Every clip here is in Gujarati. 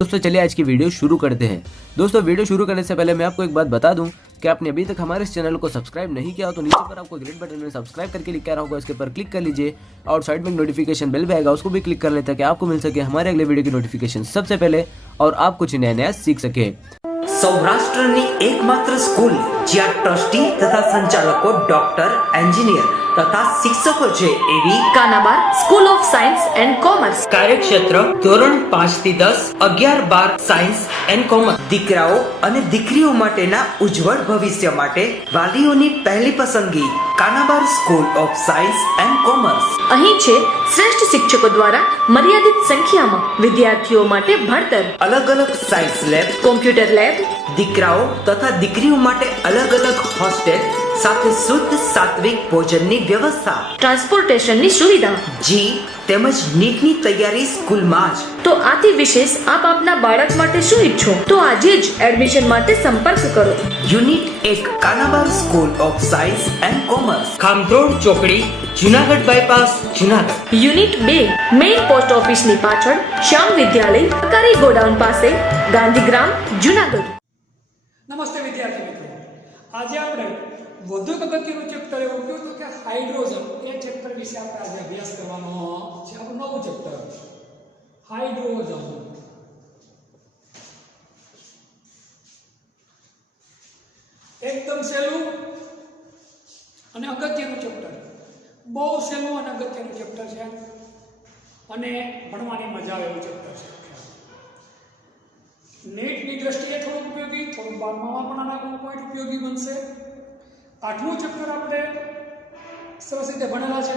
दोस्तों चलिए आज की वीडियो शुरू करते हैं। दोस्तों वीडियो शुरू करने से पहले मैं आपको एक बात बता दूं कि आपने अभी तक हमारे इस चैनल को सब्सक्राइब नहीं किया हो तो नीचे पर आपको ग्रीन बटन में सब्सक्राइब करके लिखा रहा होगा, इसके पर क्लिक कर लीजिए और साइड में नोटिफिकेशन बेल भी आएगा, उसको भी क्लिक कर लेते ताकि आपको मिल सके हमारे अगले वीडियो की नोटिफिकेशन सबसे पहले और आप कुछ नया नया सीख सके। સૌરાષ્ટ્રની એકમાત્ર સ્કૂલ જ્યાં ટ્રસ્ટી તથા સંચાલકો ડોક્ટર, એન્જિનિયર તથા શિક્ષકો છે એવી Kanabar school of science and commerce કાર્યક્ષેત્ર ધોરણ 5 થી 10, 11, 12 સાયન્સ એન્ડ કોમર્સ। દીકરાઓ અને દીકરીઓ માટેના ઉજ્જવળ ભવિષ્ય માટે વાલીઓની પહેલી પસંદગી Kanabar school of science and commerce. અહીં છે શ્રેષ્ઠ શિક્ષકો દ્વારા મર્યાદિત સંખ્યામાં વિદ્યાર્થીઓ માટે ભણતર, અલગ અલગ સાયન્સ લેબ, કોમ્પ્યુટર લેબ, દીકરાઓ તથા દીકરીઓ માટે અલગ અલગ હોસ્ટેલ સાથે શુદ્ધ સાત્વિક ભોજનની વ્યવસ્થા, ટ્રાન્સપોર્ટેશનની સુવિધા, જી તેમજ નીટની તૈયારી સ્કૂલમાં જ। તો આથી વિશેષ આપ આપના બાળક માટે શું ઈચ્છો તો આજે જ એડમિશન માટે સંપર્ક કરો। Unit 1 Kanabar school of science and commerce, ખામરોડ ચોકડી, Junagadh bypass, Junagadh. Unit 2 main post ઓફિસની પાછળ શ્યામ વિદ્યાલય, સરકારી ગોડાઉન પાસે, ગાંધીગ્રામ, જુનાગઢ। નમસ્તે વિદ્યાર્થી મિત્રો, આજે આપણે વધુ એક અગત્યનું ચેપ્ટર એવું કહ્યું હતું કે હાઇડ્રોજન, એ ચેપ્ટર વિશે આપણે આજે અભ્યાસ કરવાનો છે। આપણું નવું ચેપ્ટર હાઇડ્રોજન। એકદમ સહેલું અને અગત્યનું ચેપ્ટર, બહુ સહેલું અને અગત્યનું ચેપ્ટર છે અને ભણવાની મજા આવે એવું ચેપ્ટર છે। નેટની દ્રષ્ટિએ થોડું ઉપયોગી, થોડું 12માં પણ આના પોઈન્ટ ઉપયોગી બનશે। 8મું ચેપ્ટર આપણે સરસ રીતે ભણેલા છે,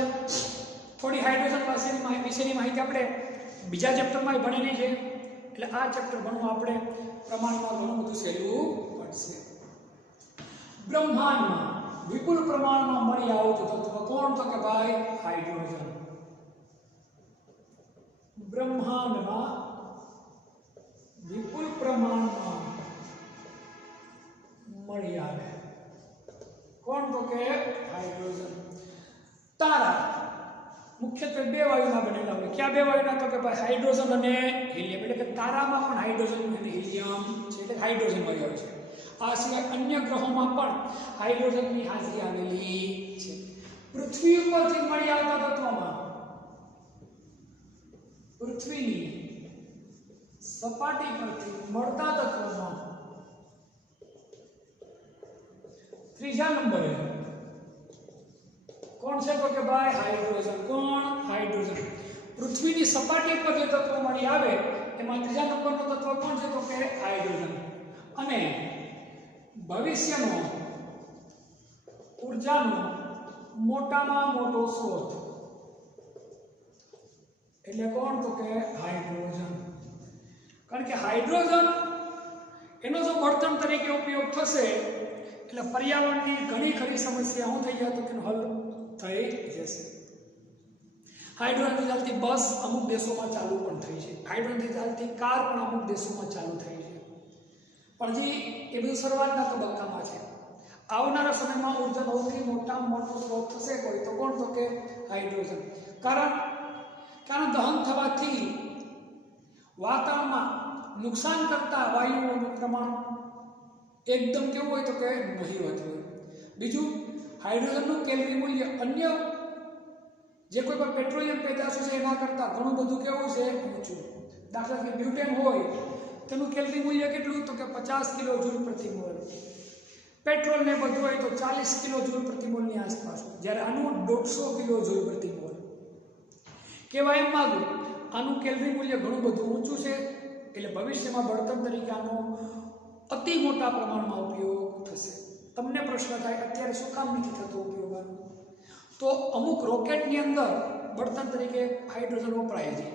થોડી હાઇડ્રોજન વિશેની માહિતી આપણે બીજા ચેપ્ટરમાં ભણેલી છે, એટલે આ ચેપ્ટર ભણવું આપણે પ્રમાણમાં ઘણું બધું સહેલું પડશે। બ્રહ્માંડમાં વિપુલ પ્રમાણમાં મળી આવતું તત્વ કોણ? તો કે ભાઈ હાઇડ્રોજન। બ્રહ્માંડમાં વિપુલ પ્રમાણમાં મળી આવે કોણ? તો કે હાઇડ્રોજન। તારા મુખ્યત્વે બે વાયુના બનેલા હોય। કયા બે વાયુના? તો કે ભાઈ હાઇડ્રોજન અને હિલિયમ, એટલે કે તારામાં પણ હાઇડ્રોજન અને હિલિયમ છે, એટલે હાઇડ્રોજન વાયુ છે। આ સિવાય અન્ય ગ્રહોમાં પણ હાઇડ્રોજનની હાજરી આવેલી છે। પૃથ્વી ઉપરથી મળી આવતા તત્વોમાં પૃથ્વીની સપાટી પરથી મળતા તત્વોમાં ત્રીજા નંબરે કોણ છે? તો કે ભાઈ હાઇડ્રોજન। કોણ? હાઇડ્રોજન। પૃથ્વીની સપાટી પર જે તત્વો મળી આવે એમાં ત્રીજા નંબરનું તત્વ કોણ છે? તો કે હાઇડ્રોજન। અને ભવિષ્યનો ઉર્જાનો મોટામાં મોટો સ્ત્રોત એટલે કોણ? તો કે હાઇડ્રોજન। કારણ કે હાઇડ્રોજન એનો જો બળતણ તરીકે ઉપયોગ થશે એટલે પર્યાવરણની ઘણી ખરી સમસ્યાઓ થઈ જાય તો તેનો હલ થઈ જશે। હાઇડ્રોજનથી ચાલતી બસ અમુક દેશોમાં ચાલુ પણ થઈ છે, હાઇડ્રોજનથી ચાલતી કાર પણ અમુક દેશોમાં ચાલુ થઈ છે, પણ હજી એ બધું શરૂઆતના તબક્કામાં છે। આવનારા સમયમાં ઉર્જાનો સૌથી મોટામાં મોટો સ્ત્રોત થશે કોઈ તો કોણ? તો કે હાઇડ્રોજન। કારણ દહન થવાથી વાતાવરણમાં નુકસાન કરતા વાયુઓનું પ્રમાણ એકદમ કેવું હોય? તો કે નહિવત હોય। બીજું, હાઇડ્રોજનનું કેલરી મૂલ્ય અન્ય જે કોઈ પણ પેટ્રોલિયમ પેદાશો છે એના કરતાં ઘણું બધું કેવું છે? ઊંચું। દાખલા તરીકે બ્યુટેન હોય તેનું કેલરી મૂલ્ય કેટલું? તો કે 50 કિલો જૂલ પ્રતિ મોલ। પેટ્રોલ ને બધું હોય તો 40 કિલો જૂલ પ્રતિ મોલની આસપાસ, જ્યારે આનું 150 કિલો જૂલ પ્રતિ મોલ। કહેવાય એમ માંગુ આનું કેલરી મૂલ્ય ઘણું બધું ઊંચું છે, એટલે ભવિષ્યમાં બળતણ તરીકે આનો અતિ મોટા પ્રમાણમાં ઉપયોગ થશે। તમને પ્રશ્ન થાય અત્યારે શું કામ નથી થતો ઉપયોગ આનો? તો અમુક રોકેટની અંદર બળતણ તરીકે હાઇડ્રોજન વપરાય છે,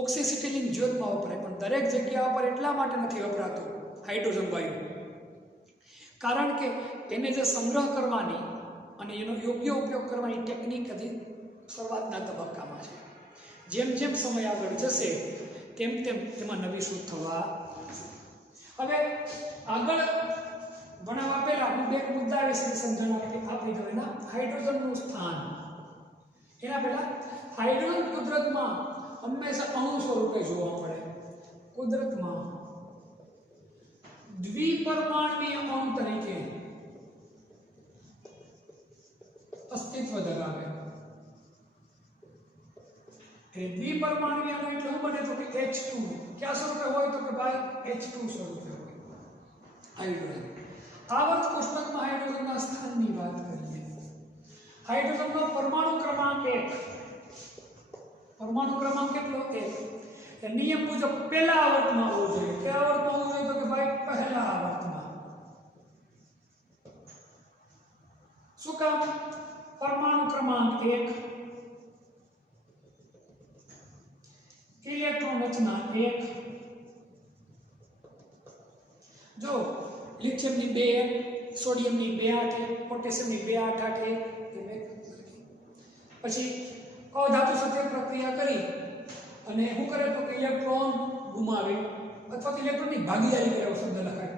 ઓક્સિસિટિલિન જ્યોતમાં વપરાય, પણ દરેક જગ્યા પર એટલા માટે નથી વપરાતું હાઇડ્રોજન વાયુ, કારણ કે એને જે સંગ્રહ કરવાની અને એનો યોગ્ય ઉપયોગ કરવાની ટેકનિક હજી શરૂઆતના તબક્કામાં છે। જેમ જેમ સમય આગળ જશે તેમ તેમ તેમાં નવી શોધ થવા। હવે આગળ ભણાવવા પહેલા હું બે મુદ્દા વિશે સમજણ આપી દઉં। એના હાઇડ્રોજનનું સ્થાન, એના પહેલા હાઇડ્રોજન કુદરતમાં હંમેશા અણુ સ્વરૂપે જોવા મળે, કુદરતમાં દ્વિપરમાણવીય અણુ તરીકે અસ્તિત્વ ધરાવે. એ દ્વિપરમાણવીય અણુ એટલે શું બને તો કે H2. ક્યાં સ્વરૂપે હોય તો કે ભાઈ H2 સ્વરૂપે હોય હાઇડ્રોજન. આવર્ત કોષ્ટકમાં હાઇડ્રોજનના સ્થાનની વાત કરીએ. હાઇડ્રોજનનો પરમાણુ ક્રમાંક 1. પરમાણુ ક્રમાંક કેટલો? 1. એ નિયમ મુજબ પહેલા આવર્તમાં હોવો જોઈએ. કયા આવર્તમાં હોવું જોઈએ તો કે ભાઈ પહેલા આવર્તમાં. શું કામ? પરમાણુ ક્રમાંક 1, ઇલેક્ટ્રોન રચના 1. જો લિથિયમની 2, સોડિયમની 2 આઠે, પોટેશિયમની 2 8 આઠે, પછી અધાતુ સાથે પ્રક્રિયા કરી અને શું કરે તો કે ઇલેક્ટ્રોન ગુમાવે અથવા ઇલેક્ટ્રોનની ભાગીદારી કરે, શબ્દ લખાય.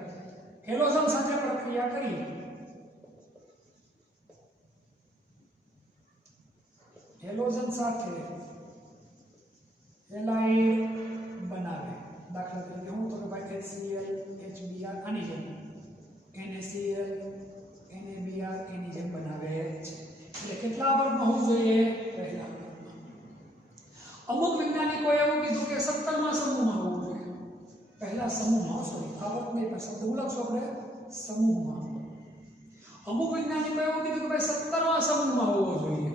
હેલોજન સાથે પ્રક્રિયા કરી હેલોજન સાથે હેલાઇડ બનાવે. દાખલા તરીકે હું તો કે ભાઈ HCl HBr આની જેમ, NaCl NaBr એની જેમ બનાવે છે. એટલે કેટલા આવર્તમાં હોવું જોઈએ? પહેલા આવર્તમાં. અમુક વૈજ્ઞાનિકોએ એવું કીધું કે 17મા સમૂહમાં હોવું જોઈએ. પહેલા સમૂહમાં, સોરી આવર્ત નહીં પણ શબ્દ લખશો આપણે સમૂહમાં. અમુક વૈજ્ઞાનિકોએ એવું કીધું કે ભાઈ 17મા સમૂહમાં હોવો જોઈએ.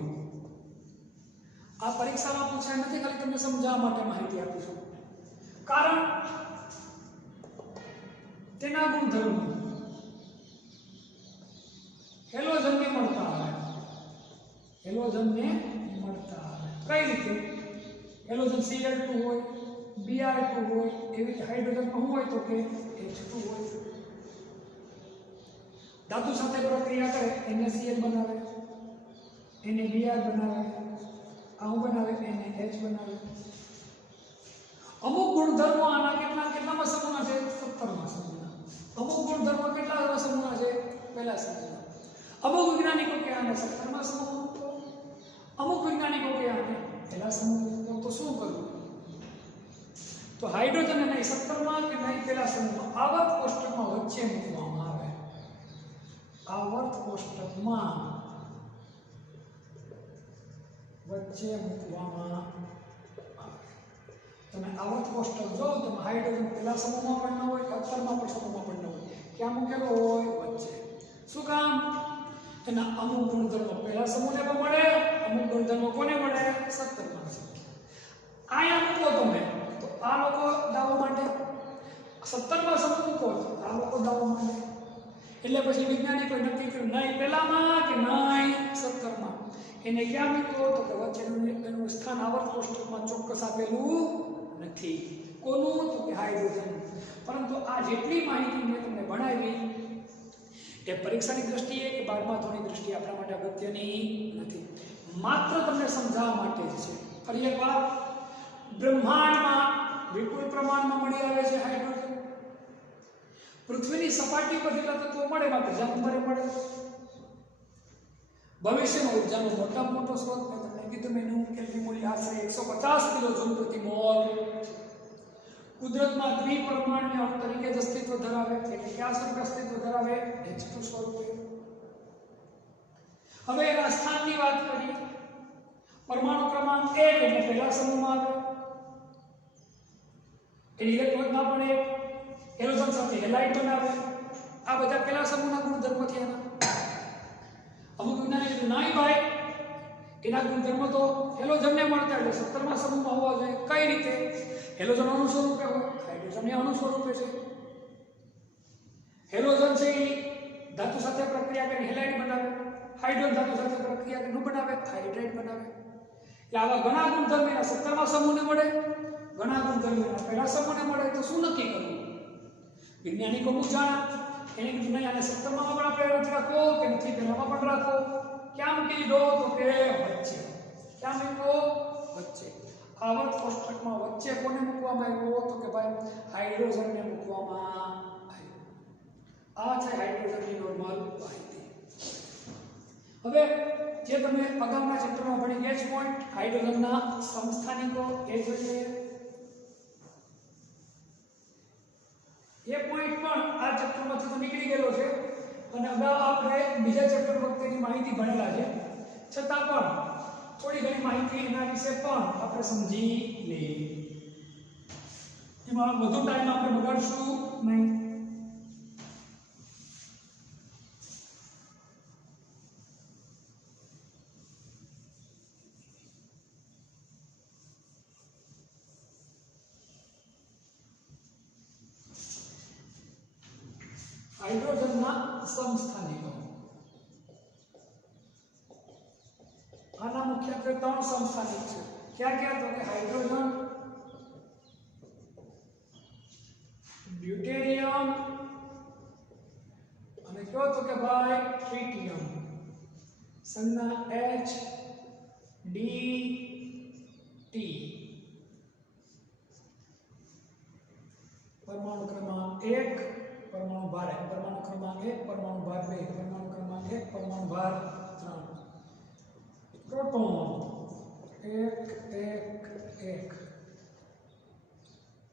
આ પરીક્ષામાં પૂછાય નથી, ખાલી તમને સમજાવવા માટે માહિતી આપું છું. કારણ તેના ગુણધર્મો હેલોજનને મળતા આવે. હેલોજનને મળતા આવે કઈ રીતે? હેલોજન Cl2 હોય, Br2 હોય, એવી રીતે હાઇડ્રોજનમાં શું હોય તો કે H2 હોય. ધાતુ સાથે પ્રક્રિયા કરે NaCl બનાવે, NaBr બનાવે, આ બનાવે NaH બનાવે. અમુક ગુણધર્મો આના કેટલામાં સમૂહના છે? 17મા સમૂહના. અમુક ગુણધર્મો કેટલામાં સમૂહના છે? પહેલા સમૂહના. અમુક વૈજ્ઞાનિકો કે આને 17મા સમૂહમાં મૂકો, અમુક વૈજ્ઞાનિકો કે આને પહેલા સમૂહમાં મૂકો. તો શું કરવું? તો હાઇડ્રોજન ને 17મા કે નહીં પહેલા સમૂહમાં આવર્ત કોષ્ટકમાં વચ્ચે મૂકવામાં આવે. આવર્ત કોષ્ટકમાં વચ્ચે મૂકવામાં આવે. તમે આવર્ત કોષ્ટક જો તો હાઇડ્રોજન પહેલા સમૂહમાં પણ ન હોય, 17મા પણ સમૂહમાં પણ ન હોય. ક્યાં મૂકેલો હોય? વચ્ચે. શું કામ? એના અમુક ગુણધર્મો પહેલા સમૂહને પણ મળે, અમુક ગુણધર્મો કોને મળે? 17મા સમૂહ. આયા મૂકો તમે તો આ લોકો દાવો માટે, 17મા સમૂહ મૂકો તો આ લોકો દાવો માટે. એટલે પછી વૈજ્ઞાનિકોએ નક્કી કર્યું નહીં પહેલામાં કે નહીં 17મા. એને ક્યાં મૂકો તો કે વચ્ચેનું એનું સ્થાન આવર્ત કોષ્ટકમાં ચોક્કસ આપેલું નથી. કોનું? તો કે હાઇડ્રોજન. પરંતુ આ જેટલી માહિતી મેં તમને ભણાવી એ પરીક્ષાની દ્રષ્ટિએ કે 12મા ધોરણની દ્રષ્ટિએ આપણા માટે અગત્યની નથી. માત્ર તમને સમજાવવા માટે જ છે. ફરી એકવાર, બ્રહ્માંડમાં વિપુલ પ્રમાણમાં મળી આવે છે હાઇડ્રોજન. પૃથ્વીની સપાટી પર જેટલા તત્વો મળે માત્ર જન્મરે મળે. ભવિષ્યમાં ઉર્જાનો મોટામાં મોટો સ્ત્રોત મેં તમને કીધું, એનું કેલ્વિન મૂલ્ય આશરે 150 કિલોજૂલ પ્રતિ મોલ. કુદરતમાં દ્વિપરમાણવીય અણુ તરીકે જ અસ્તિત્વ ધરાવે. એટલે કયા સ્વરૂપે અસ્તિત્વ ધરાવે? H2 સ્વરૂપે. હવે એના સ્થાનની વાત કરીએ. પરમાણુ ક્રમાંક 1 એટલે પહેલા સમૂહમાં આવે. એની ઇલેક્ટ્રોનના પણ 1, હેલોજન સાથે હેલાઇડ બનાવે. આ બધા પહેલા સમૂહના ગુણધર્મો થયા. અમુક વિજ્ઞાનિકો નહીં ભાઈ એના ગુણધર્મો તો હેલોજનને મળતા એટલે 17મા સમૂહમાં હોવા જોઈએ. કઈ રીતે? હેલોજન અણુ સ્વરૂપે હોય, હાઇડ્રોજન એ અણુ સ્વરૂપે છે. હેલોજન છે એ ધાતુ સાથે પ્રક્રિયા કરી હેલાઇડ બનાવે, હાઇડ્રોજન ધાતુ સાથે પ્રક્રિયા કરી બનાવે હાઇડ્રેટ બનાવે. એટલે આવા ઘણા ગુણધર્મ એના 17મા સમૂહને મળે, ઘણા ગુણધર્મ એના પહેલા સમૂહને મળે. તો શું નક્કી કરવું? વૈજ્ઞાનિકો મૂંઝાણા. એને કીધું નહીં આને 17મા પણ આપણે રાખો કે નથી પહેલામાં પણ રાખો. ક્યાં મૂકી દીધો તો કે વચ્ચે. ક્યાં મૂકો? વચ્ચે. આવર્ત કોષ્ટકમાં વચ્ચે કોને મૂકવામાં આવ્યો તો કે ભાઈ હાઇડ્રોજનને મૂકવામાં આવ્યો. આ છે હાઇડ્રોજનની નોર્મલ માહિતી. હવે જે તમે અગાઉના ચેપ્ટરમાં ભણી ગયા છો પોઈન્ટ હાઇડ્રોજનના સમસ્થાનિકો એ જોઈએ. અગાઉ આપણે બીજા ચેપ્ટર વખતેની માહિતી ભણેલા છે, છતાં પણ થોડી ઘણી માહિતી એના વિશે પણ આપણે સમજી લઈએ. એમાં વધુ ટાઈમ આપણે બગાડશું નહીં. હાઇડ્રોજનના સમસ્થાનિકો. આના મુખ્યત્વે 3 સમસ્થાનિક છે. ક્યાં ક્યાં? તો કે હાઇડ્રોજન, ડ્યુટેરિયમ અને કયો તો કે ભાઈ ટ્રિટિયમ. સંજ્ઞા H D T. પરમાણુ ક્રમાંક 1, પરમાણુ ભાર 1, પરમાણુ ક્રમાંક 1, પરમાણુ ભાર 2, પરમાણુ ક્રમાંક 1, પરમાણુ ભાર 3. પ્રોટોન 1 1 1.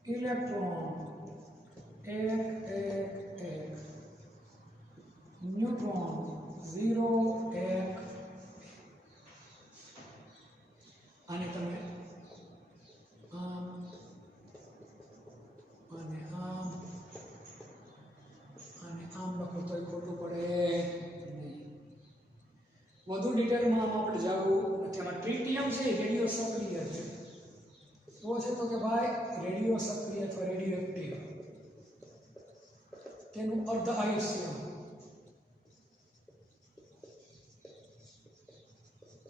ઇલેક્ટ્રોન 1 1 1. ન્યુટ્રોન 0 1. આને તમે આમ અને આમ અને આમ લખો તો ખોટું પડે નહીં. વધુ ડિટેલમાં આપણે જવું નથી. આમાં ટ્રિટિયમ છે રેડિયો સક્રિય છે. તો છે તો કે ભાઈ રેડિયો સક્રિય અથવા રેડિયો એક્ટિવ. તેનું અર્ધ આયુષ્ય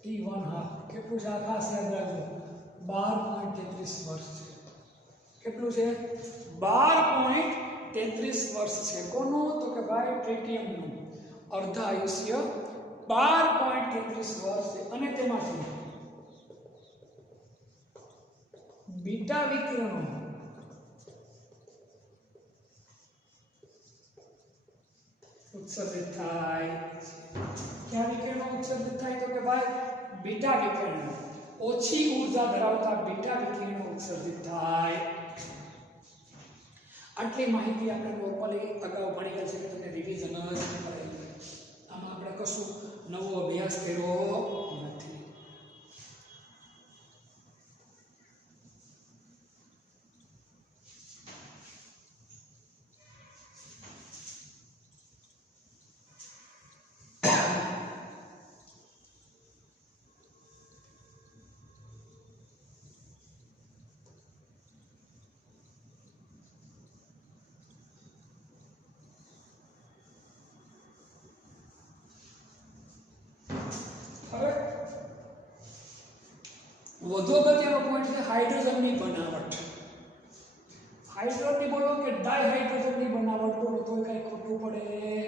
T1/2. કેટલું છે? આ ખાસ યાદ રાખજો, 12.33 વર્ષ છે. કેટલું છે? 12.33 વર્ષ છે. કોનું? તો કે ભાઈ ટ્રિટિયમનું અર્ધ આયુષ્ય 12.33 વર્ષ છે. અને તેમાંથી બીટા વિકિરણો ઉત્સર્જિત થાય. ક્યાં વિકિરણો ઉત્સર્જિત થાય? તો કે ભાઈ બીટા વિકિરણો. ઓછી ઊર્જા ધરાવતા બીટા વિકિરણો ઉત્સર્જિત થાય. આટલી માહિતી આપણે નોર્મલી અગાઉ ભણી ગયા છે કે તમને રિવિઝન જ કરેલી. આમાં આપણે કશું નવો અભ્યાસ કર્યો નથી. હવે વધુ અગત્યનો પોઈન્ટ છે હાઇડ્રોજનની બનાવટ. હાઇડ્રોજનની બોલો કે ડાયહાઇડ્રોજનની બનાવટ બોલો તો કઈ ખોટું પડે નહીં.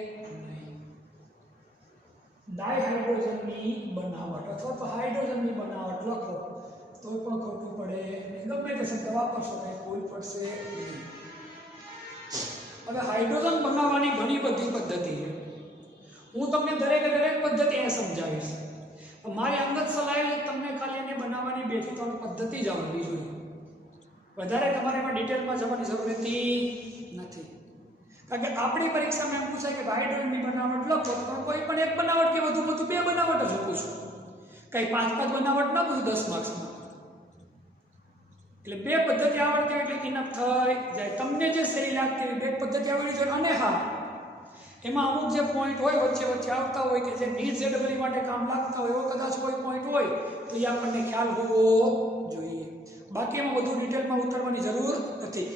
ડાયહાઇડ્રોજનની બનાવટ અથવા તો હાઇડ્રોજનની બનાવટ લખો તો પણ ખોટું પડે નહીં. ગમે તે શબ્દ વાપરશો કઈ કોઈ પડશે નહીં. હવે હાઇડ્રોજન બનાવવાની ઘણી બધી પદ્ધતિ છે. હું તમને દરેક પદ્ધતિ એ સમજાવીશ. મારી અંગત સલાહ એ તમને ખાલી એને બનાવવાની 2 થી 3 પદ્ધતિ જ આવડવી જોઈએ. વધારે તમારે એમાં ડિટેલમાં જવાની જરૂર નથી. કારણ કે આપણી પરીક્ષામાં એમ પૂછાય કે હાઇડ્રોજનની બનાવટ લખો તો કોઈ પણ એક બનાવટ કે વધુ 2 બનાવટ જ પૂછું. કંઈ 5 બનાવટ ન પૂછું 10 માર્ક્સમાં. એટલે 2 પદ્ધતિ આવડતી હોય એટલે ઇનફ થઈ જાય. તમને જે સહી લાગતી હોય 2 પદ્ધતિ આવડવી જોઈએ. અને હા, એમાં અમુક જે પોઈન્ટ હોય વચ્ચે આવતા હોય કે જે નીટ જેડબલી માટે કામ લાગતા હોય એવો કદાચ કોઈ પોઈન્ટ હોય તો એ આપણને ખ્યાલ હોવો જોઈએ. બાકી એમાં વધુ ડિટેલમાં ઉતરવાની જરૂર નથી.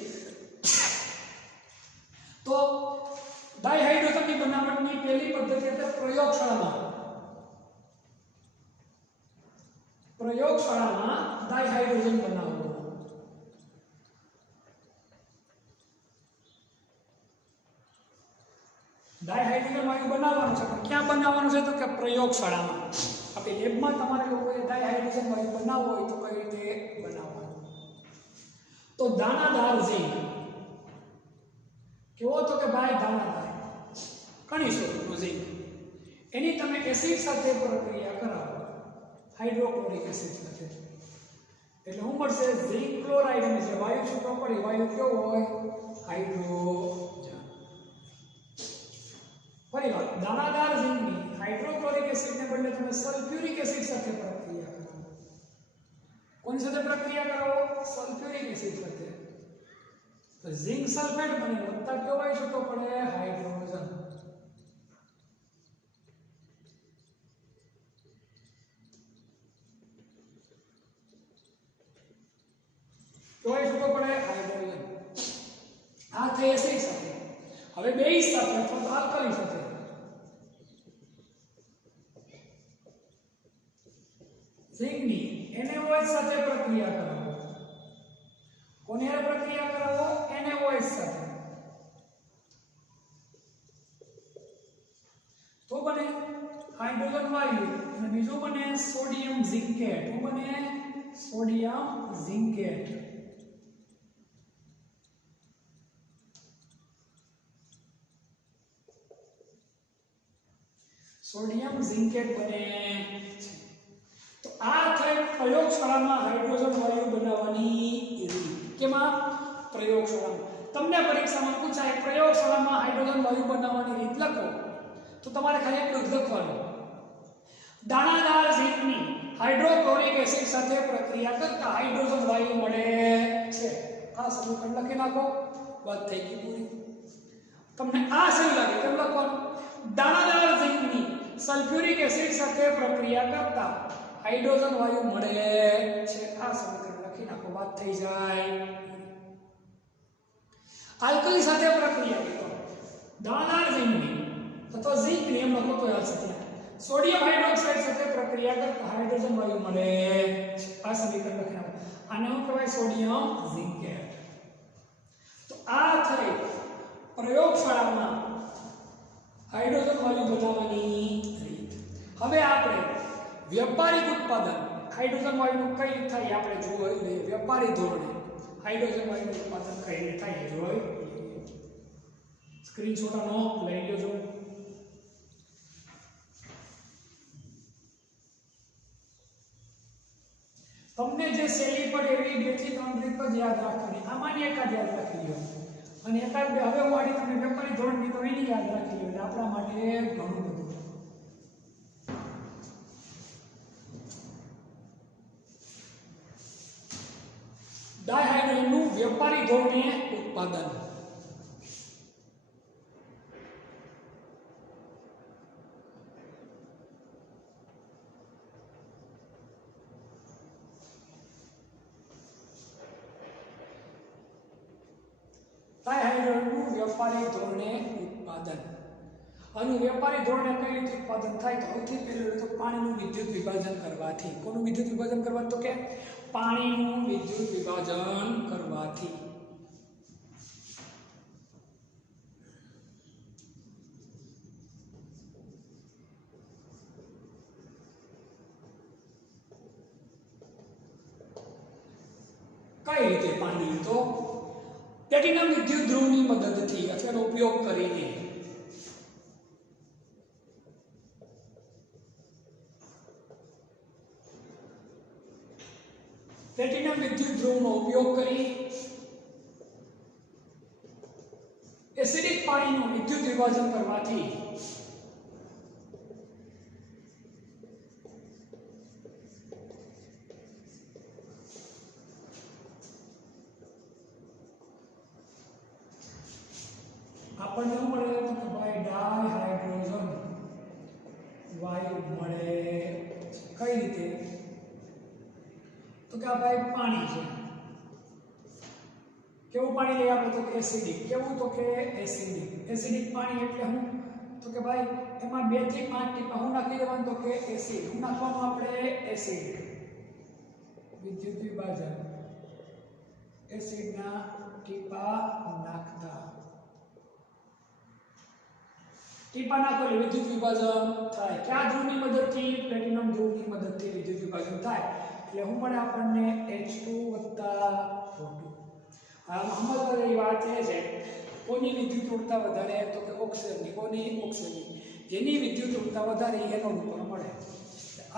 તો ડાયહાઇડ્રોજનની બનાવટની પહેલી પદ્ધતિ એટલે પ્રયોગશાળામાં ડાયહાઇડ્રોજન બનાવવું. ડાયહાઇડ્રોજન વાયુ બનાવવાનું છે, પણ ક્યાં બનાવવાનું છે? તો કે પ્રયોગશાળામાં. આપણી લેબમાં તમારે લોકોએ ડાયહાઇડ્રોજન વાયુ બનાવવો હોય તો કઈ રીતે બનાવવાનું? તો દાણાદાર ઝીંક. કેવો? તો કે ભાઈ દાણાદાર કણી સ્વરૂપનું ઝીંક. એની તમે એસિડ સાથે પ્રક્રિયા કરાવો, હાઇડ્રોક્લોરિક એસિડ સાથે. એટલે શું મળશે? ઝીંક ક્લોરાઇડ. અને જે વાયુ છૂટો પડે વાયુ કેવો હોય? હાઇડ્રોજન. ફરી પહેલી વાત, દાણાદાર ઝીંકની હાઇડ્રોક્લોરિક એસિડને બદલે તમે સલ્ફ્યુરિક એસિડ સાથે પ્રક્રિયા કરો. કોની સાથે પ્રક્રિયા કરો? સલ્ફ્યુરિક એસિડ સાથે. તો ઝિંક સલ્ફેટ બને વત્તા કયો હોય છૂટો પડે? હાઇડ્રોજન. કયો છૂટો પડે? હાઇડ્રોજન. આ થઈ એસિડ સાથે. હવે બેઝ સાથે અથવા આલ્કલી સાથે ઝિંકની NaOH સાથે પ્રક્રિયા કરાવો. કોની સાથે પ્રક્રિયા કરાવો? NaOH સાથે. તો બને હાઇડ્રોજન વાયુ અને બીજું બને સોડિયમ ઝિંકેટ. શું બને? Sodium zincate. સોડિયમ ઝિંકેટ બને છે. તો આ થઈ પ્રયોગશાળામાં હાઇડ્રોજન વાયુ બનાવવાની રીત. કેમાં? પ્રયોગશાળામાં. તમને પરીક્ષામાં પૂછાય પ્રયોગશાળામાં હાઇડ્રોજન વાયુ બનાવવાની રીત લખો, તો તમારે ખાલી એટલું જ લખવાનું, દાણાદાર ઝીંકની હાઇડ્રોક્લોરિક એસિડ સાથે પ્રક્રિયા કરતા હાઇડ્રોજન વાયુ મળે છે. આ સમીકરણ લખી નાખો, વાત થઈ ગઈ પૂરી. તમને આ સહી લાગે કેમ લખવાનું? દાણાદાર ઝીંકની સલ્ફ્યુરિક એસિડ સાથે પ્રક્રિયા કરતા હાઇડ્રોજન વાયુ મળે છે. આ સમીકરણ લખી નાખો, વાત થઈ જાય. આલ્કલી સાથે પ્રક્રિયા કરો, દાણાદાર ઝીંકની અથવા ઝીંકની એમ લખો તો યાદ છે. સોડિયમ હાઇડ્રોક્સાઇડ સાથે પ્રક્રિયા કરતા હાઇડ્રોજન વાયુ મળે છે. આ સમીકરણ લખી નાખો. આને શું કહેવાય? Sodium zincate. તો આ થઈ પ્રયોગશાળામાં હાઇડ્રોજન વાયુ બનાવવાની રીત. હવે આપણે વ્યાપારિક ઉત્પાદન હાઇડ્રોજન વાયુનું કઈ રીતે થાય આપણે જોઈ લઈએ. વ્યાપારી ધોરણે હાઇડ્રોજન વાયુનું ઉત્પાદન કઈ રીતે થાય જોઈ લઈએ. સ્ક્રીનશોટ આનો લઈ લેજો. તમને જે શૈલી પર એવી 2 થી 3 રીત જ યાદ રાખવાની. આમાંની એકાદ યાદ રાખી લો અને એકાદ બે હવે હું આડી તમને વ્યાપારી ધોરણની તો એની યાદ રાખી લો. એટલે આપણા માટે ઘણું બધું. ડાયહાઇડ્રોજનનું વ્યાપારી ધોરણે ઉત્પાદન. ડાયહાઇડ્રોજનનું વ્યાપારી ધોરણે ઉત્પાદન. આનું વ્યાપારી ધોરણે કઈ રીતે ઉત્પાદન થાય? તો સૌથી પહેલું તો પાણીનું વિદ્યુત વિભાજન કરવાથી. કોનું વિદ્યુત વિભાજન કરવાથી? તો કે પાણીનું વિદ્યુત વિભાજન કરવાથી. કઈ રીતે પાણી? તો પ્લેટિનમ વિદ્યુત ધ્રુવની મદદથી અથવા એનો ઉપયોગ કરીને. પ્લેટિનમ વિદ્યુત ધ્રુવનો ઉપયોગ કરી એસિડિક પાણીનું વિદ્યુત વિભાજન કરવાથી આપણને શું મળે? તો ભાઈ ડાયહાઇડ્રોજન વાયુ મળે. કઈ રીતે? તો કે આ ભાઈ પાણી છે. કેવું પાણી લઈએ આપણે? તો કે એસિડિક. કેવું? તો કે એસિડિક. એસિડિક પાણી એટલે શું? તો કે ભાઈ એમાં 2 થી 5 ટીપા શું નાખી દેવાનું? તો કે એસિડ. શું નાખવાનું આપણે? એસિડ. વિદ્યુત વિભાજન એસિડના ટીપા નાખતા. ટીપા નાખો એટલે વિદ્યુત વિભાજન થાય. કયા ધ્રુવની મદદથી? પ્લેટિનમ ધ્રુવની મદદથી વિદ્યુત વિભાજન થાય. એટલે શું મળે આપણને? H2 + O2. સમજવાની વાત એ છે કોની વિદ્યુત ઊર્જા વધારે? તો કે ઓક્સિજનની. કોની? ઓક્સિજનની. જેની વિદ્યુત ઊર્જા વધારે એનોડ ઉપર મળે.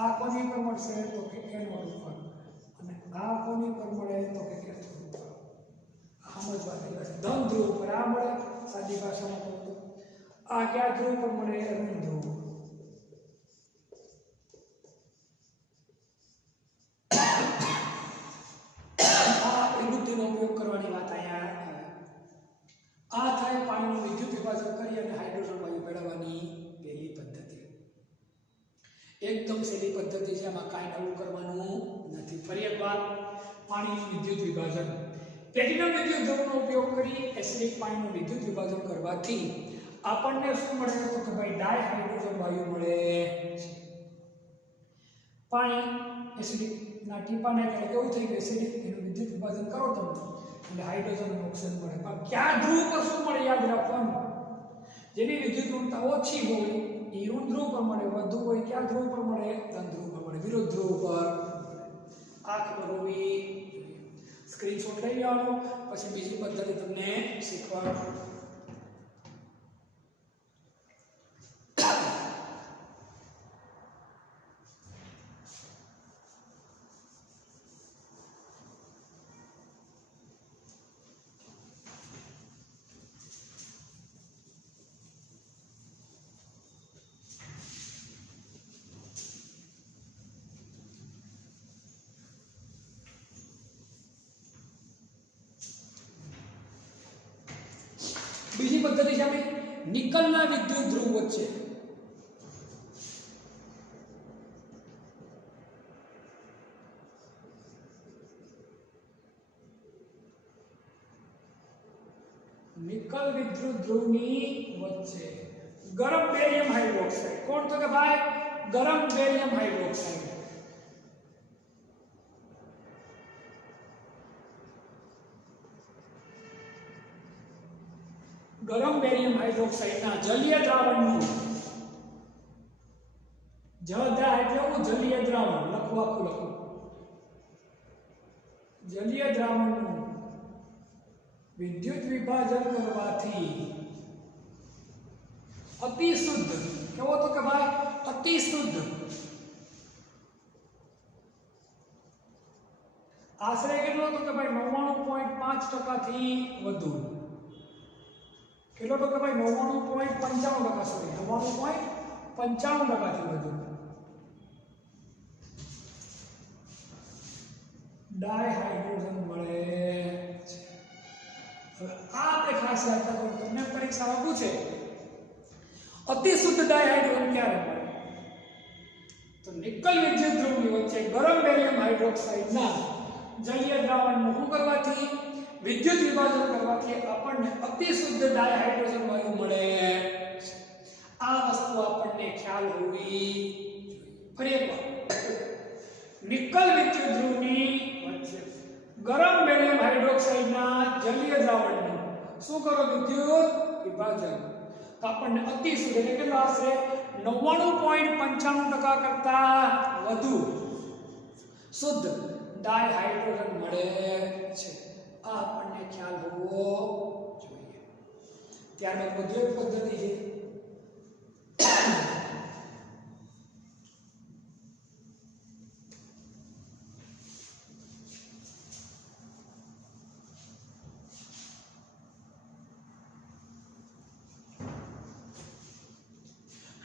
આ કોની પર મળશે? તો કે એનોડ ઉપર. અને આ કોની પર મળે? તો કે કેથોડ ઉપર. સમજવાની વાત. ધન ધ્રુવ ઉપર આ મળે સાદી ભાષામાં કહું તો. આ કયા ધ્રુવ પર મળે? ઋણ ધ્રુવ. આ વિદ્યુતનો ઉપયોગ કરવાની વાત અહીંયા આવે. આ થાય પાણીનું વિદ્યુત વિભાજન કરી અને હાઇડ્રોજન વાયુ મેળવવાની પહેલી પદ્ધતિ. એકદમ સહેલી પદ્ધતિ છે, આમાં કાંઈ નવું કરવાનું નથી. ફરી એકવાર પાણીનું વિદ્યુત વિભાજન. પ્લેટિનમ વિદ્યુત ધ્રુવનો ઉપયોગ કરી એસિડિક પાણીનું વિદ્યુત વિભાજન કરવાથી આપણને શું મળે? તો કે ભાઈ ડાયહાઇડ્રોજન વાયુ મળે છે. પાણી એસિડિક ના ટીપાને એટલે કેવું થઈ ગયું? એસિડિક. એનું વિદ્યુત વિભાજન કરો તમે એટલે હાઇડ્રોજન અને ઓક્સિજન મળે. પણ કયા ધ્રુવ પર શું મળે? યાદ રાખવાનું. જેની વિદ્યુત ઋણતા ઓછી હોય એ ઋણ ધ્રુવ પર મળે, વધુ હોય કયા ધ્રુવ પર મળે? ધન ધ્રુવ પર મળે, વિરુદ્ધ ધ્રુવ પર. આ ખબર હોવી. સ્ક્રીનશોટ લઈ લેવાનો, પછી બીજી પદ્ધતિ તમને શીખવાડું. બીજી પદ્ધતિ છે આપણે નિકલના વિદ્યુત ધ્રુવ વચ્ચે. નિકલ વિદ્યુત ધ્રુવની વચ્ચે ગરમ બેરિયમ હાઇડ્રોક્સાઇડ. કોણ? તો કે ભાઈ ગરમ બેરિયમ હાઇડ્રોક્સાઇડ. ગરમ બેરિયમ હાઇડ્રોક્સાઇડના જલીય દ્રાવણનું, જળદ્રા એટલે હું જલીય દ્રાવણ લખું, જલીય દ્રાવણનું વિદ્યુત વિભાજન કરવાથી અતિ શુદ્ધ, કેવો? તો કે ભાઈ અતિ શુદ્ધ, આશરે કેટલો? તો કે ભાઈ 99.5% થી વધુ. કેટલો? તો કે ભાઈ 99.95%, સોરી 99.95% થી વધુ ડાયહાઇડ્રોજન મળે છે. હવે આ આપણે ખાસ યાદ રાખો, તમને પરીક્ષામાં પૂછે અતિ શુદ્ધ ડાયહાઇડ્રોજન ક્યારે મળે? તો નિકલ વિદ્યુત ધ્રુવની વચ્ચે ગરમ બેરિયમ હાઇડ્રોક્સાઇડના જલીય દ્રાવણનું શું કરવાથી? વિદ્યુત વિભાજન કરવાથી આપણને અતિ શુદ્ધ ડાયહાઇડ્રોજન વાયુ મળે. આ વસ્તુ આપણને ખ્યાલ હોવી જોઈએ. ફરી એકવાર નિકલ વિદ્યુત ધ્રુવની વચ્ચે ગરમ બેરિયમ હાઇડ્રોક્સાઇડના જલીય દ્રાવણનું શું કરો? વિદ્યુત વિભાજન. તો આપણને અતિ શુદ્ધ એટલે કેટલું? આશરે 99.95% કરતા વધુ શુદ્ધ ડાયહાઇડ્રોજન મળે છે. આ આપણને ખ્યાલ હોવો જોઈએ. ત્યારબાદ વધુ એક પદ્ધતિ છે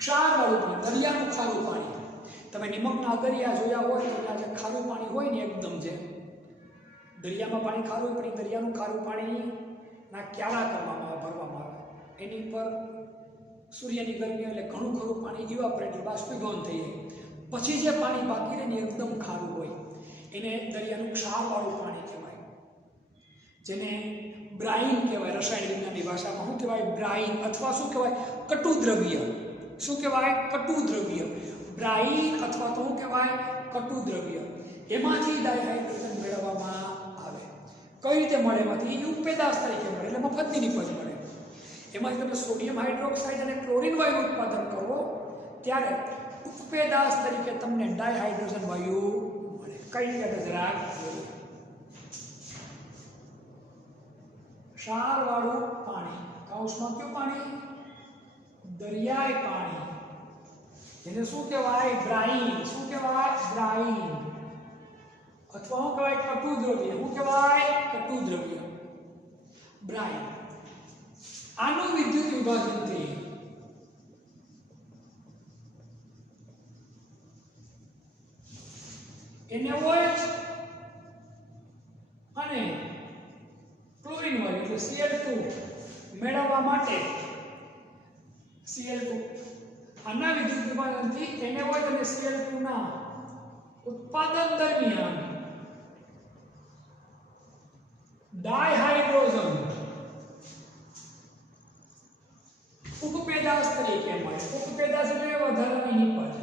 ક્ષારવાળું પાણી, દરિયાનું ખારું પાણી. તમે નિમકના દરિયા જોયા હોય તો ત્યાં જે ખારું પાણી હોય ને એકદમ જે દરિયામાં પાણી ખારું પણ દરિયાનું ખારું પાણીના ક્યારા કરવામાં આવે, ભરવામાં આવે. એની પર સૂર્યની ગરમી એટલે ઘણું ખરું પાણી ઇવાપોરેટ બાષ્પીભવન થઈ જાય. પછી જે પાણી બાકી રહે ને એકદમ ખારું હોય એને દરિયાનું ક્ષારવાળું પાણી કહેવાય, જેને બ્રાઇન કહેવાય. રસાયણ વિજ્ઞાનની ભાષામાં શું કહેવાય? બ્રાઇન. અથવા શું કહેવાય? કટુ દ્રવ્ય. શું કહેવાય? કટુ દ્રવ્ય. બ્રાઇન અથવા તો શું કહેવાય? કટુ દ્રવ્ય. એમાંથી ડાયહાઇડ્રોજન મેળવવામાં આવે. કઈ રીતે મળે? એમાંથી ઉપેદાશ તરીકે મળે, એટલે મફતની નિપજ મળે. એમાંથી તમે સોડિયમ હાઇડ્રોક્સાઇડ અને ક્લોરીન વાયુનું ઉત્પાદન કરો ત્યારે ઉપેદાશ તરીકે તમને ડાયહાઇડ્રોજન વાયુ મળે. કઈ રીતે? જરાક ક્ષારવાળું પાણી, કૌંસમાં કયું પાણી? દરિયાઈ પાણી, જેને શું કહેવાય? બ્રાઇન. શું કહેવાય? બ્રાઇન. અથવા શું કહેવાય? કટુ દ્રવ્ય. શું કહેવાય? કટુ દ્રવ્ય, બ્રાઇન. આનું વિદ્યુત વિભાજનથી NaOH અને ક્લોરીન વાળું એટલે Cl2 મેળવવા માટે Cl2 આના વિદ્યુત વિભાજનથી NaOH અને Cl2 ના ઉત્પાદન દરમિયાન ડાયહાઇડ્રોજન ઉપપેદાશ તરીકે મળે. ઉપપેદાશ એટલે વધારાની નિપજ.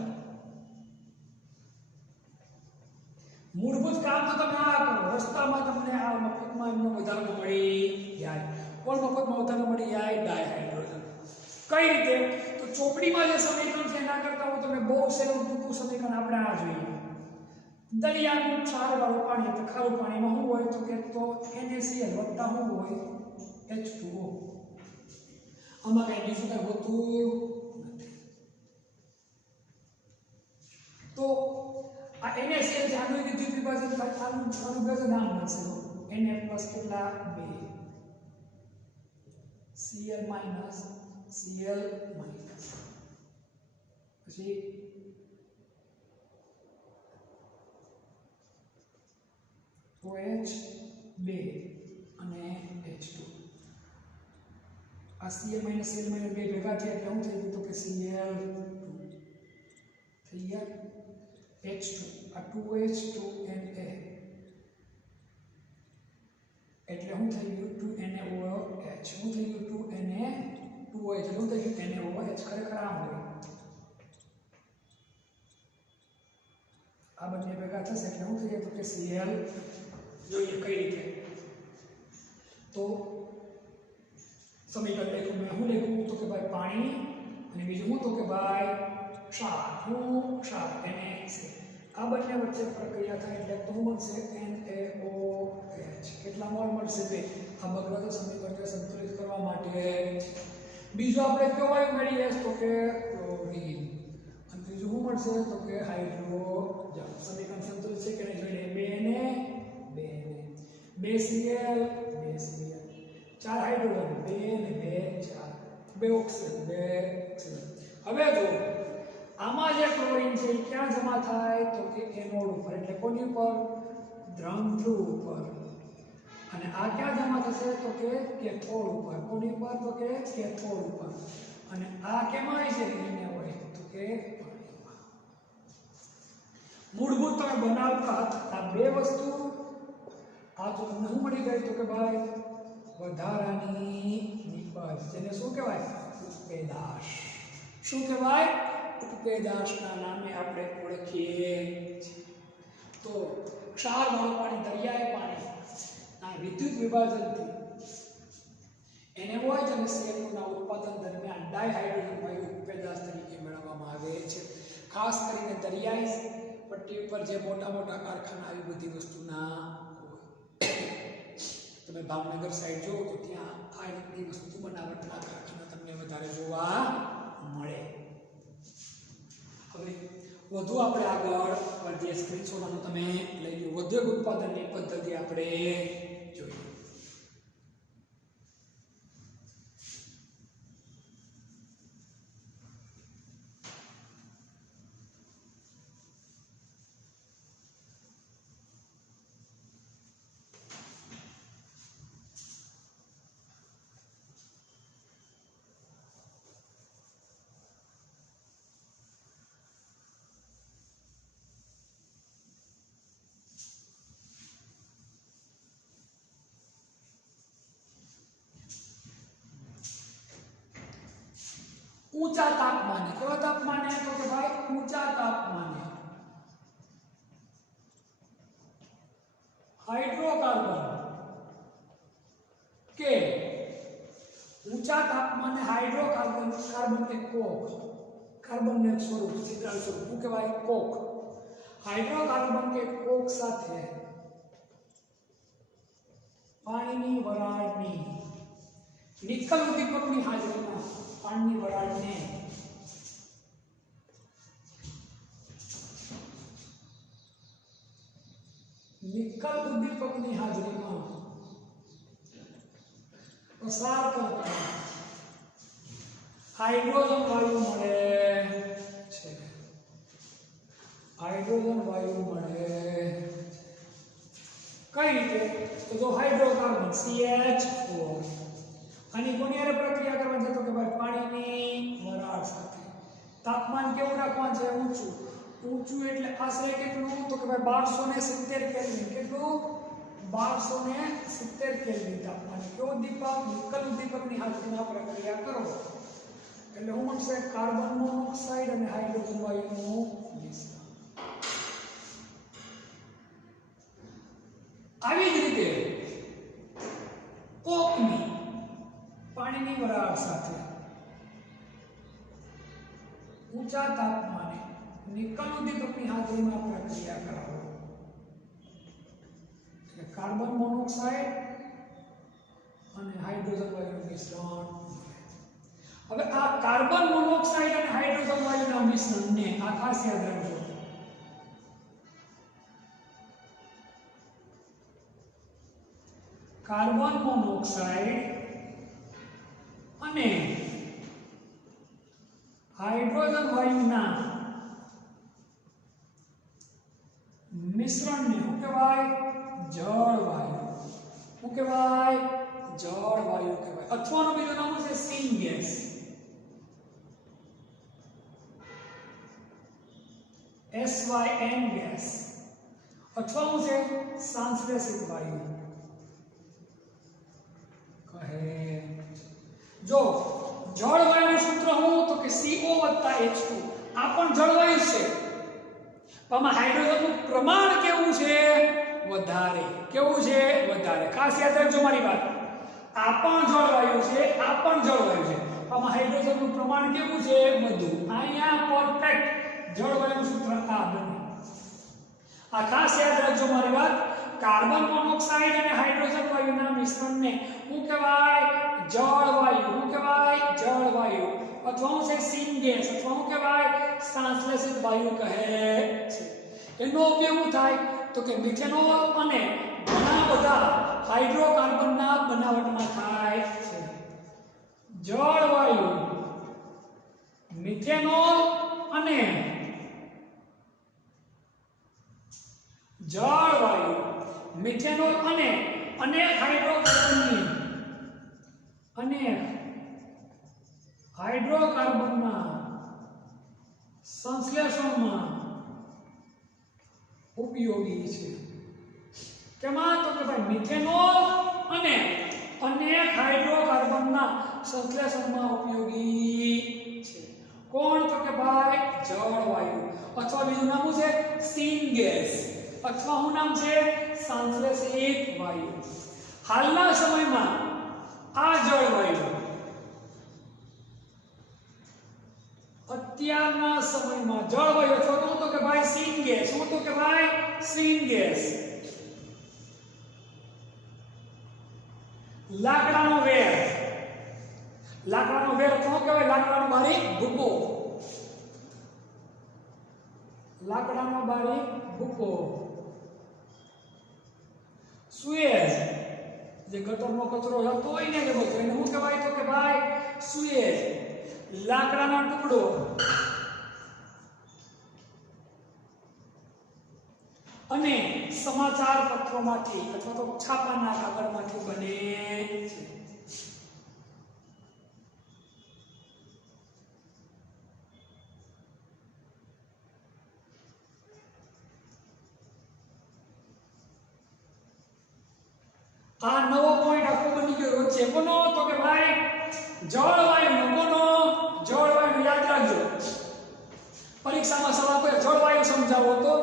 મૂળભૂત કામ તો તમે આ કરો, રસ્તામાં તમને આ મફતમાં એમનો વધારો મળી જાય. કોણ મફતમાં વધારો મળી જાય? ડાયહાઇડ્રોજન. કઈ રીતે? તો ચોપડીમાં જે સમીકરણ છે એના કરતા હું તમને બહુ સહેલું ટૂંકું સમીકરણ આપણે આ જોઈએ. દરિયાનું ક્ષારવાળું પાણી એટલે ખારું પાણીમાં શું હોય તો કે તો NaCl વત્તા શું હોય? H2O. આમાં કઈ બીજું કઈ હોતું નથી. તો આ NaCl જે આનું વિદ્યુત વિભાજન થાય આનું વિભાજન નામ બનશે Na પ્લસ કેટલા 2 Cl માઈનસ Cl માઈનસ પછી OH 2 અને H2 આ Cl માઈનસ Cl માઈનસ 2 ભેગા થયા એટલે શું થઈ ગયું તો કે Cl2 થઈ ગયા H2 આ 2H2Na એટલે શું થઈ ગયું 2NaOH શું થઈ ગયું 2Na2OH શું થઈ ગયું NaOH ખરેખર આ હોય આ બંને ભેગા થશે એટલે શું થઈ જાય તો કે Cl જોઈએ કઈ રીતે તો સમીકરણ લખ્યું મેં શું લખ્યું તો કે ભાઈ પાણી અને બીજું શું તો કે ભાઈ ક્ષાર NaCl આ બંને વચ્ચે પ્રક્રિયા થાય એટલે તો શું બનશે NaOH કેટલા મોલ મળશે બે આ બગડતા સમીકરણને સંતુલિત કરવા માટે બીજું આપણે કયો વાયુ મેળવીએ તો કે ક્લોરીન અને ત્રીજું શું મળશે તો કે હાઇડ્રોજન સમીકરણ સંતુલિત છે કે નહીં જોઈએ 2 Cl 4 હાઇડ્રોજન 2 ને 2 4 2 ઓક્સિજન 2 ઓક્સિજન હવે જો આમાં જે ક્લોરીન છે એ ક્યાં જમા થાય તો કે એનોડ ઉપર એટલે કોની ઉપર દ્રવ્ય ધ્રુવ ઉપર અને આ ક્યાં જમા થશે તો કે કેથોડ ઉપર કોની ઉપર તો કે કેથોડ ઉપર અને આ કેમાં છે એને હોય તો કે મૂળભૂત તમે બનાવતા આ બે વસ્તુ આ તો તમને શું મળી ગઈ તો કે ભાઈ વધારાની નિપજ જેને શું કહેવાય ઉપપેદાશ શું કહેવાય ઉપપેદાશના નામે આપણે ઓળખીએ છીએ તો ક્ષારવાળું પાણી દરિયાઈ પાણી આ વિદ્યુત વિભાજનથી NaOH અને Cl2 ના ઉત્પાદન દરમિયાન ડાયહાઇડ્રોજન વાયુ ઉપપેદાશ તરીકે મેળવવામાં આવે છે ખાસ કરીને દરિયાઈ પટ્ટી ઉપર જે મોટા મોટા કારખાના આવી બધી વસ્તુના તમે ભાવનગર સાઈડ જો તો ત્યાં આ રીતની વસ્તુ બનાવટના કારખાના તમને વધારે જોવા મળે હવે વધુ આપણે આગળ જે સ્ક્રીનશોટનો તમે લઈ લો ઉદ્યોગ ઉત્પાદનની પદ્ધતિ આપણે જોઈએ ऊंचा तापमाने केवा तापमाने तो कि भाई ऊंचा तापमाने हाइड्रोकार्बन के ऊंचा तापमाने हाइड्रोकार्बन कार्बन के कोक कार्बन ने स्वरूप छिद्राल स्वरूप के भाई कोक हाइड्रोकार्बन के कोक साथे पाणीनी वराळनी निकल उद्दीपकनी हाजरीमां पानी वराळ ने निकल उद्दीपकनी हाजरीमां पसार करता हाइड्रोजन वायु मळे छे હાઇડ્રોજન વાયુ મળે કઈ રીતે? તો જો હાઇડ્રોકાર્બન CH4 આની કોની હારે પ્રક્રિયા કરવાની છે? તો કે ભાઈ પાણીની વરાળ સાથે. તાપમાન કેવું રાખવાનું છે? ઊંચું એટલે આશરે કેટલું? તો કે ભાઈ 1270 કેલ્વિન. કેટલું? 1270 કેલ્વિન તાપમાન. કયો દીપક? નિકલ ઉદ્દીપકની હાજરીમાં પ્રક્રિયા કરો એટલે શું મળશે? કાર્બન મોનોક્સાઇડ અને હાઇડ્રોજન વાયુનું મિશ્રણ. આવી જ રીતે કોકની પાણીની વરાળ સાથે ઊંચા તાપમાને નિકલ ઉદ્દીપકની હાજરીમાં પ્રક્રિયા કરાવો એટલે કાર્બન મોનોક્સાઇડ અને હાઇડ્રોજન વાયુનું મિશ્રણ. હવે આ કાર્બન મોનોક્સાઇડ અને હાઇડ્રોજન વાયુના મિશ્રણને આ ખાસ યાદ રાખજો. કાર્બન મોનોક્સાઇડ અને હાઇડ્રોજન વાયુના મિશ્રણને શું કહેવાય? જળવાયુ. શું કહેવાય? જળવાયુ કહેવાય. અથવાનું બીજું નામ છે સીન ગેસ. SYN gas. અથવાનું છે સંશ્લેષિત વાયુ. જો જળવાયુનું સૂત્ર શું? તો કે CO H2. આ પણ જળવાયુ છે. આમાં હાઇડ્રોજનનું પ્રમાણ કેવું છે? વધારે. કેવું છે? વધારે. ખાસ યાદ રાખજો મારી વાત. આ પણ જળવાયુ છે, આ પણ જળવાયુ છે. આમાં હાઇડ્રોજનનું પ્રમાણ કેવું છે? વધુ. અહીંયા પરફેક્ટ જળવાયુનું સૂત્ર આ બને. આ ખાસ યાદ રાખજો મારી વાત. કાર્બન મોનોક્સાઇડ અને હાઇડ્રોજન વાયુના મિશ્રણને શું કહેવાય? જળવાયુ. શું કહેવાય? જળવાયુ. અથવા શું છે? Scene gas. અથવા શું કહેવાય? સંશ્લેષિત વાયુ કહે છે. એનો ઉપયોગ શું થાય? તો કે મિથેનોલ અને ઘણા બધા હાઇડ્રોકાર્બનના બનાવટમાં થાય છે. જળવાયુ, મિથેનોલ અને જળવાયુ, મિથેનોલ અને અનેક હાઇડ્રોકાર્બનના સંશ્લેષણમાં ઉપયોગી છે. કેમાં? તો કે ભાઈ મિથેનોલ અને અનેક હાઇડ્રોકાર્બનના સંશ્લેષણમાં ઉપયોગી છે. કોણ? તો કે ભાઈ જળવાયુ. અથવા બીજું નામ છે સીન ગેસ. અથવા શું નામ છે? સંશ્લેષિત વાયુ. હાલના સમયમાં આ જળવાયુ અત્યારના સમયમાં જળવાયુ અથવા તો કે ભાઈ સીન ગેસ. શું તો કે ભાઈ સીન ગેસ. લાકડાનો વેર. લાકડાનો વેર શું કહેવાય? લાકડાનો બારીક ભૂકો. લાકડાનો બારીક ભૂકો. સુએજ, જે ગટરનો કચરો જતો હોય ને એ બધો એને શું કહેવાય? તો કે ભાઈ સુએજ. લાકડાનો ટુકડો. અને સમાચાર પત્રોમાંથી અથવા તો છાપાના કાગળમાંથી બને છે. આ નવો પોઈન્ટ આખો બની ગયો છે. કોનો? તો કે ભાઈ જળવાયુ. કોનો? જળવાયુ. યાદ રાખજો. પરીક્ષામાં સવાલ કોઈ જળવાયુ સમજાવો તો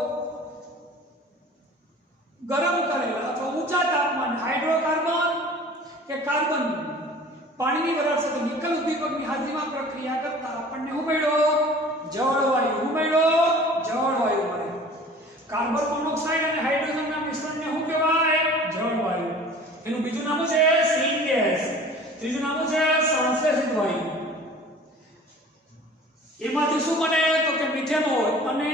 ગરમ કરેલા અથવા ઊંચા તાપમાન હાઇડ્રોકાર્બન કે કાર્બન પાણીની વરાળ સાથે નિકલ ઉદ્દીપકની હાજરીમાં પ્રક્રિયા કરતા આપણને શું મળ્યો? જળવાયુ. શું મળ્યો? જળવાયુ મળે. કાર્બન મોનોક્સાઇડ અને હાઇડ્રોજનના મિશ્રણને શું કહેવાય? જળવાયુ. એનું બીજું નામ છે સીન ગેસ. ત્રીજું નામ છે સંશ્લેષિત વાયુ. એમાંથી શું બને? તો કે મિથેનોલ અને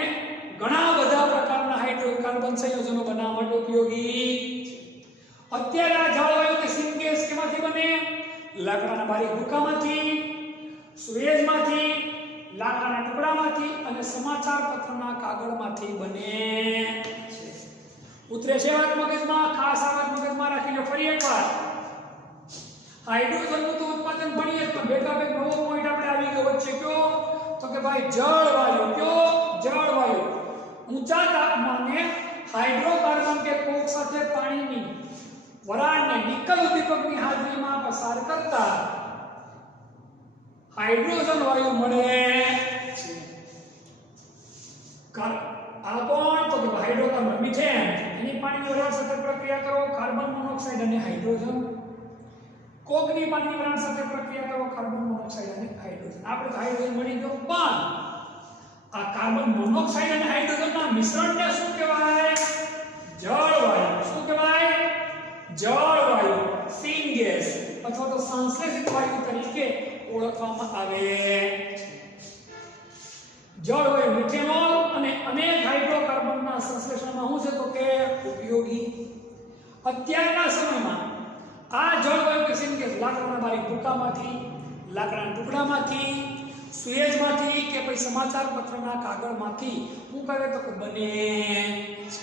ઘણા બધા પ્રકારના હાઇડ્રોકાર્બન સંયોજનો બનાવવા માટે ઉપયોગી છે. અત્યારે આ જળવાયુ કે સીન ગેસ કેમાંથી બને? લાકડાના બારીક ભૂકામાંથી, સુએજમાંથી, લાકડાના ટુકડામાંથી અને સમાચાર સમાચાર પત્રના કાગળમાંથી બને છે. ઉતરે છે વાત મગજમાં, ખાસ આ વાત મગજમાં રાખી લો. ફરી એકવાર હાઇડ્રોજનનું તો ઉત્પાદન ભણીએ તો ભેગા ભેગ નવો પોઈન્ટ આપણે આવી ગયો વચ્ચે. કયો? તો કે ભાઈ જળવાયુ. કયો? જળવાયુ. ઊંચા તાપમાને હાઇડ્રોકાર્બન કે કોક સાથે પાણીની વરાળને નિકલ ઉદ્દીપકની હાજરીમાં પસાર કરતા હાઇડ્રોજન વાયુ મળે છે. આ કોણ? તો કે હાઇડ્રોકાર્બન મિથેન. એની પાણીની વરાળ સાથે પ્રક્રિયા કરો, કાર્બન મોનોક્સાઇડ અને હાઇડ્રોજન. કોકની પાણીની વરાળ સાથે પ્રક્રિયા કરો, કાર્બન મોનોક્સાઇડ અને હાઇડ્રોજન. આપણે તો હાઇડ્રોજન મળી ગયો, પણ આ કાર્બન મોનોક્સાઇડ અને હાઇડ્રોજનના મિશ્રણને શું કહેવાય? જળવાયુ. શું કહેવાય? જળવાયુ, સિનગેસ અથવા તો સંશ્લેષિત વાયુ તરીકે ઓળખવામાં આવે છે. જળવાયુ મિથેનોલ અને અનેક હાઇડ્રોકાર્બનના સંશ્લેષણમાં શું છે તો કે ઉપયોગી. અત્યારના સમયમાં આ જળવાયુ કે સિનગેસ લાકડાના બારીક ભૂકામાંથી, લાકડાના ટુકડામાંથી, સુએજમાંથી કે પછી સમાચાર પત્રના કાગળમાંથી શું કરે તો કે બને છે.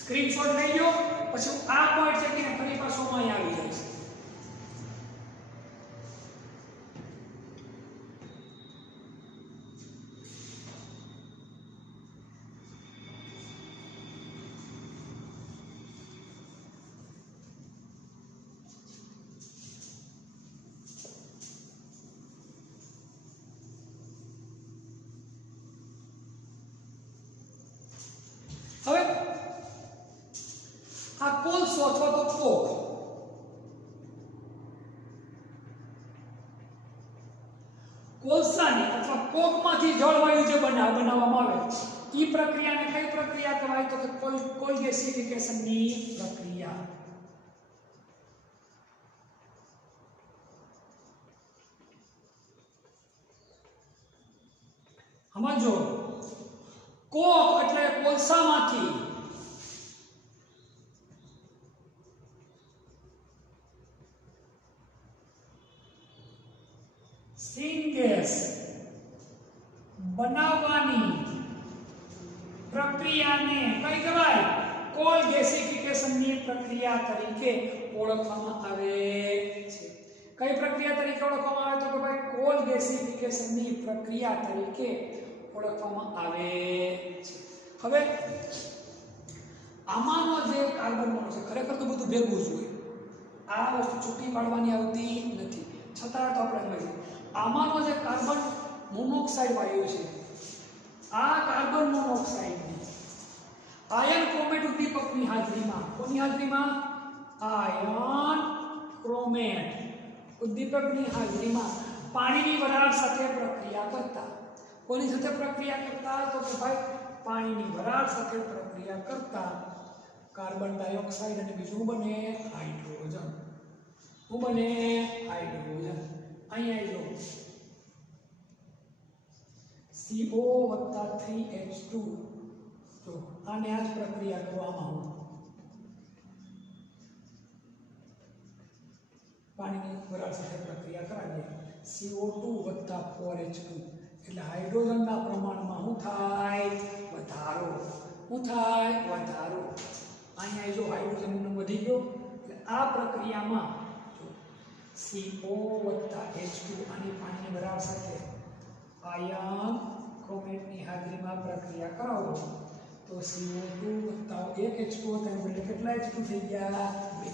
સ્ક્રીનશોટ લઈ લો, પછી આ પોઈન્ટ છે કે ફરી પાછો અહીં આવી જાય છે. હવે આ કોલસો અથવા તો કોક કોલસાની અથવા કોકમાંથી જળવાયુ જે બનાવવામાં આવે એ પ્રક્રિયાને કઈ પ્રક્રિયા કહેવાય તો કે કોલ ગેસિફિકેશનની પ્રક્રિયા. સમજો, કોક એટલે કોલસામાંથી સિનગેસ બનાવવાની પ્રક્રિયાને કઈ કહેવાય? કોલ ગેસિફિકેશનની પ્રક્રિયા તરીકે ઓળખવામાં આવે છે. કઈ પ્રક્રિયા તરીકે ઓળખવામાં આવે તો કે ભાઈ કોલ ગેસિફિકેશનની પ્રક્રિયા તરીકે ઓળખવામાં આવે છે. હવે આમાંનો જે કાર્બન મોનોક્સાઇડ ખરેખર તો બધું ભેગું જ હોય, આ વસ્તુ છૂટી પાડવાની આવતી નથી, છતાં તો આપણે સમજીએ આમાંનો જે કાર્બન મોનોક્સાઇડ વાયુ છે, આ કાર્બન મોનોક્સાઇડની આયન ક્રોમેટ ઉદ્દીપકની હાજરીમાં, કોની હાજરીમાં? આયન ક્રોમેટ ઉદ્દીપકની હાજરીમાં પાણીની વરાળ સાથે પ્રક્રિયા કરતા. કોની સાથે પ્રક્રિયા કરતા? તો કે ભાઈ પાણીની વરાળ સાથે પ્રક્રિયા કરતા કાર્બન ડાયોક્સાઇડ અને બીજું બને હાઇડ્રોજન. શું બને? હાઇડ્રોજન. અહીંયા જો CO + 3H2, તો આને આ જ પ્રક્રિયા કરવામાં પાણીની વરાળ સાથે પ્રક્રિયા કરાવીએ CO2 + 4H2 એટલે હાઇડ્રોજનના પ્રમાણમાં શું થાય? વધારો. શું થાય? વધારો. અહીંયા જો હાઇડ્રોજનનો વધી ગયો એટલે આ પ્રક્રિયામાં CO + H2 આની પાણીની વરાળ સાથે આયન ક્રોમેટની હાજરીમાં પ્રક્રિયા કરાવો તો CO2 + 1 H2 એટલે કેટલા H2 થઈ ગયા? 2.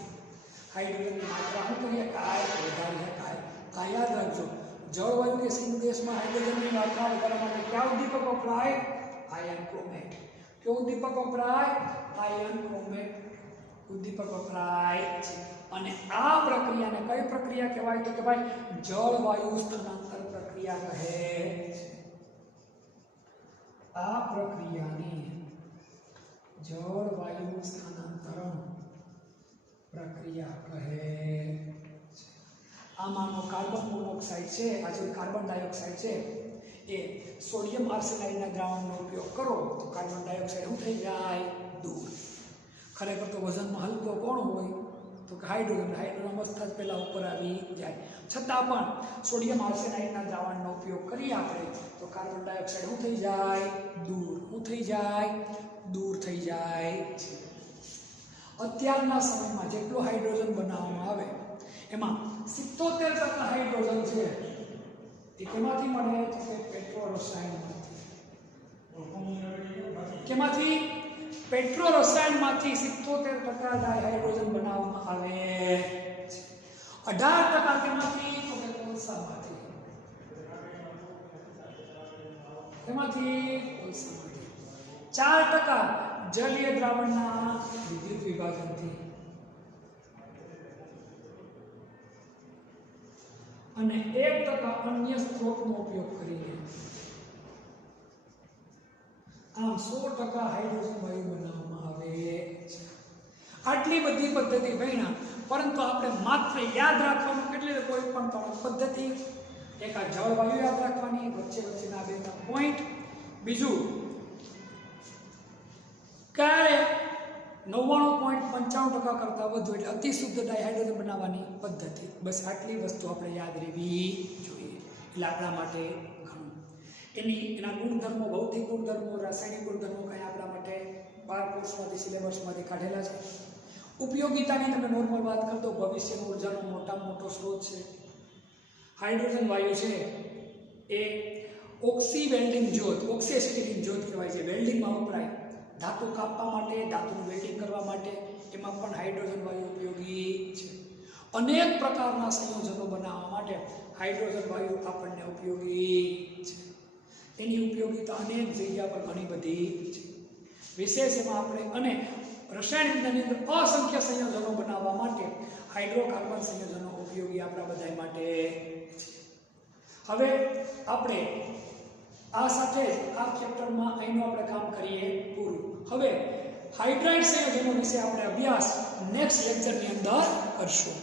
હાઇડ્રોજનની માત્રા શું કરીએ? વધારી શકાય. આ યાદ રાખજો, જળવાયુ કે સિનગેસમાં હાઇડ્રોજનની માત્રા વધારવા માટે કયા ઉદ્દીપક વપરાય? આયન ક્રોમેટ. કયો ઉદ્દીપક વપરાય? આયન ક્રોમેટ ઉદ્દીપક વપરાય છે. અને આ પ્રક્રિયાને કઈ પ્રક્રિયા કહેવાય તો કે ભાઈ જળવાયુ સ્થાનાંતર પ્રક્રિયા કહે છે. આ પ્રક્રિયાને જળવાયુ સ્થાનાંતરણ પ્રક્રિયા કહે છે. આમાંનો કાર્બન મોનોક્સાઇડ છે, આ જે કાર્બન ડાયોક્સાઇડ છે એ સોડિયમ આર્સેનાઇડના દ્રાવણનો ઉપયોગ કરો તો કાર્બન ડાયોક્સાઇડ શું થઈ જાય? દૂર. ખરેખર તો વજનમાં હલકો કોણ હોય? તો કે હાઇડ્રોજન મસ્ત જ પહેલાં ઉપર આવી જાય. છતાં પણ સોડિયમ આર્સેનાઇડના દ્રાવણનો ઉપયોગ કરીએ આપણે તો કાર્બન ડાયોક્સાઇડ શું થઈ જાય? દૂર થઈ જાય છે. અત્યારના સમયમાં જેટલું હાઇડ્રોજન બનાવવામાં આવે એમાં 77% હાઇડ્રોજન છે એ કેમાંથી મળે? તો કે પેટ્રોરસાયણમાંથી. કેમાંથી? પેટ્રોરસાયણમાંથી 77% હાઇડ્રોજન બનાવવામાં આવે છે. 18% કેમાંથી? તો કે કોલસામાંથી. કેમાંથી? કોલસામાંથી. 4% જલીય દ્રાવણના વિદ્યુત વિભાજનથી અને 1% અન્ય સ્ત્રોતનો ઉપયોગ કરીને. આમ 100% હાઇડ્રોજન વાયુ બનાવવામાં આવે છે. આટલી બધી પદ્ધતિ ભણ્યા, પરંતુ આપણે માત્ર યાદ રાખવાનું કેટલી કોઈ પણ પદ્ધતિ, એક આ જળવાયુ યાદ રાખવાની, વચ્ચેના બે પોઈન્ટ. બીજું ક્યારે 99.95% કરતાં વધુ એટલે અતિ શુદ્ધ ડાયહાઇડ્રોજન બનાવવાની પદ્ધતિ. બસ આટલી વસ્તુ આપણે યાદ રહેવી જોઈએ. એટલે આપણા માટે ઘણું. એના ગુણધર્મો, ભૌતિક ગુણધર્મો, રાસાયણિક ગુણધર્મો કંઈ આપણા માટે 12 કોર્સમાંથી, સિલેબસમાંથી કાઢેલા છે. ઉપયોગિતાની તમે નોર્મલ વાત કરી દો. ભવિષ્યની ઉર્જાનો મોટામાં મોટો સ્ત્રોત છે. હાઇડ્રોજન વાયુ છે એ ઓક્સી વેલ્ડિંગ જ્યોત, ઓક્સી એસિટિલિન જ્યોત કહેવાય છે. વેલ્ડિંગમાં વપરાય. ધાતુ કાપવા માટે, ધાતુનું વેલ્ડિંગ કરવા માટે એમાં પણ હાઇડ્રોજન વાયુ ઉપયોગી છે. અનેક પ્રકારના સંયોજનો બનાવવા માટે હાઇડ્રોજન વાયુ આપણને ઉપયોગી છે. એની ઉપયોગિતા અનેક જગ્યા પર ઘણી બધી છે. વિશેષ એમાં આપણે અને રસાયણ વિજ્ઞાનની અંદર અસંખ્ય સંયોજનો બનાવવા માટે હાઇડ્રોકાર્બન સંયોજનો ઉપયોગી આપણા બધા માટે છે. હવે આપણે આ સાથે આ ચેપ્ટરમાં અહીંનું આપણે કામ કરીએ પૂરું. હવે હાઇડ્રાઇડ સંયોજનો વિશે આપણે અભ્યાસ નેક્સ્ટ લેક્ચરની અંદર કરશું.